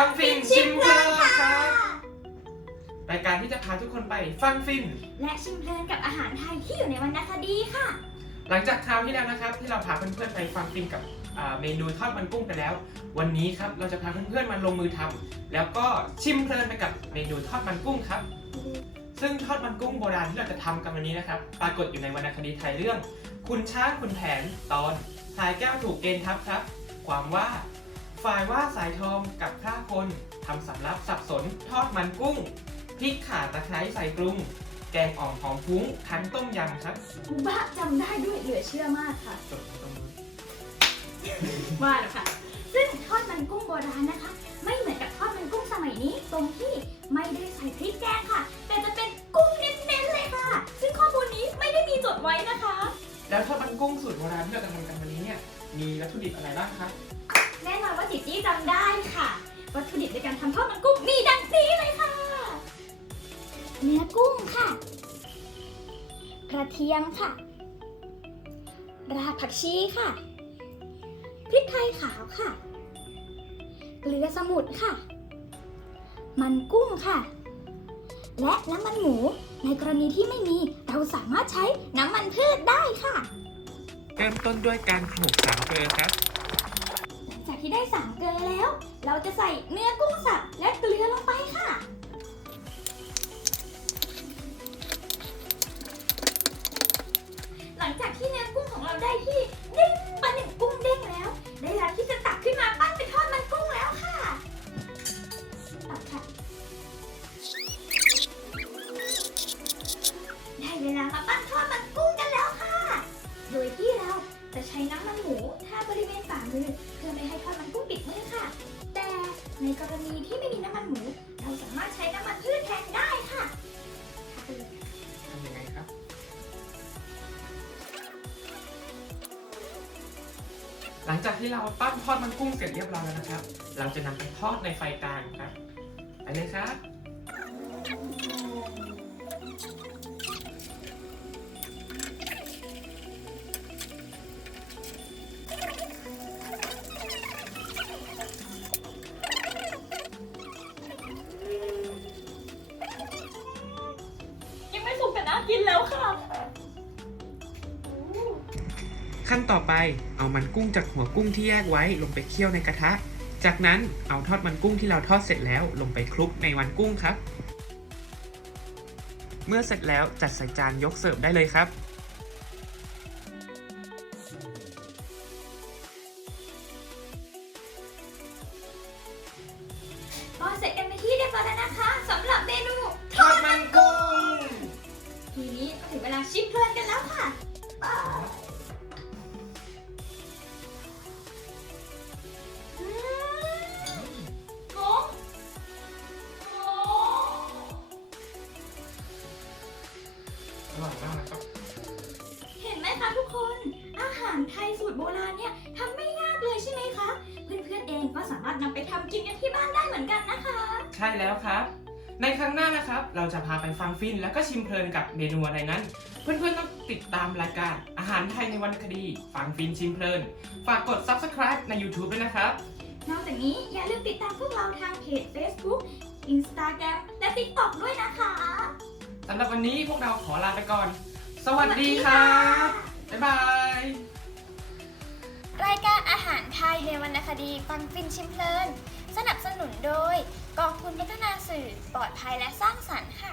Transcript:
ฟังฟินชิมเพลินครับรายการที่จะพาทุกคนไปฟังฟิน และชิมเพลินกับอาหารไทยที่อยู่ในวรรณคดีค่ะ หลังจากคราวที่แล้วนะครับ ที่เราพาเพื่อนๆไปฟังฟินกับอ่าเมนูทอดมันกุ้งไปแล้ว วันนี้ครับเราจะพาเพื่อนๆมาลงมือทำแล้วก็ชิมเพลินไปกับเมนูทอดมันกุ้งครับ ซึ่งทอดมันกุ้งโบราณที่เราจะทำกันวันนี้นะครับ ปรากฏอยู่ในวรรณคดีไทยเรื่อง คุณช้างคุณแผนตอนพลายแก้วถูกเกณฑ์ทัพครับ ความว่า ฝ่ายว่าสายทองกับฆ่าคนทำสำรับสับสนทอดมันกุ้งพริกข่าตะไคร้ใส่ปรุง แกงอ่อมหอมฟุ้งคั้นต้มยำครับอุบะจำได้ด้วยเหลือเชื่อมากค่ะ จบตรงนี้ว่าแล้วค่ะ ซึ่งทอดมันกุ้งโบราณนะคะ ไม่เหมือนกับทอดมันกุ้งสมัยนี้ ตรงที่ไม่ได้ใส่พริกแกงค่ะ แต่จะเป็นกุ้งเน้นๆเลยค่ะ ซึ่งข้อมูลนี้ไม่ได้มีจดไว้นะคะ แล้วทอดมันกุ้งสูตรโบราณที่เราจะทำกันวันนี้เนี่ยมีวัตถุดิบอะไรบ้างครั ในการทำทอดมันกุ้งมีดังนี้เลยค่ะ เนื้อกุ้งค่ะ กระเทียมค่ะ รากผักชีค่ะ พริกไทยขาวค่ะ เกลือสมุนค่ะ มันกุ้งค่ะ และน้ำมันหมู ในกรณีที่ไม่มีเราสามารถใช้น้ำมันพืชได้ค่ะ เริ่มต้นด้วยการโขลกสามเกลือครับหลังจาก ที่ได้สามเกลือแล้ว เราจะใส่เนื้อกุ้งสับและ จะใช้น้ำมันหมูทาบริเวณฝ่ามือเพื่อไม่ให้ทอดมันกุ้งติดมือค่ะ แต่ในกรณีที่ไม่มีน้ำมันหมู เราสามารถใช้น้ำมันพืชแทนได้ค่ะทำยังไงครับหลังจากที่เราปั้นทอดมันกุ้งเสร็จเรียบร้อยแล้วนะครับ เราจะนำไปทอดในไฟกลางครับ ไปเลยครับ กินแล้วค่ะ ขั้นต่อไปเอามันกุ้งจากหัวกุ้งที่แยกไว้ลงไปเคี่ยวในกระทะ จากนั้นเอาทอดมันกุ้งที่เราทอดเสร็จแล้วลงไปคลุกในมันกุ้งครับ เมื่อเสร็จแล้วจัดใส่จานยกเสิร์ฟได้เลยครับาหารไทยสูตรโบราณเนี่ยทำไม่ยากเลยใช่ไหมคะ เพื่อนๆเองก็สามารถนำไปทำกินกันที่บ้านได้เหมือนกันนะคะ ใช่แล้วครับ ในครั้งหน้านะครับ เราจะพาไปฟังฟินแล้วก็ชิมเพลินกับเมนูอะไรนั้น เพื่อนๆต้องติดตามรายการอาหารไทยในวรรณคดี ฟังฟินชิมเพลิน ฝากกด subscribe ใน YouTube ด้วยนะครับ นอกจากนี้อย่าลืมติดตามพวกเราทางเพจ Facebook Instagram และ TikTok ด้วยนะคะสำหรับวันนี้พวกเราขอลาไปก่อน สวัสดีครับ บ๊ายบาย รายการอาหารไทยในวรรณคดีฟังฟินชิมเพลิน สนับสนุนโดยกองทุนพัฒนาสื่อปลอดภัยและสร้างสรรค์ค่ะ